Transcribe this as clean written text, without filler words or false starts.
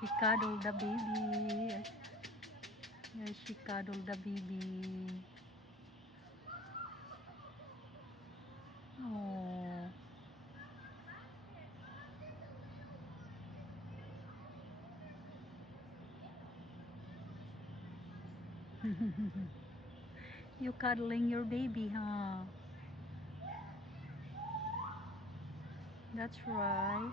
He cuddled the baby. Yes, she cuddled the baby. Oh. You cuddling your baby, huh? That's right.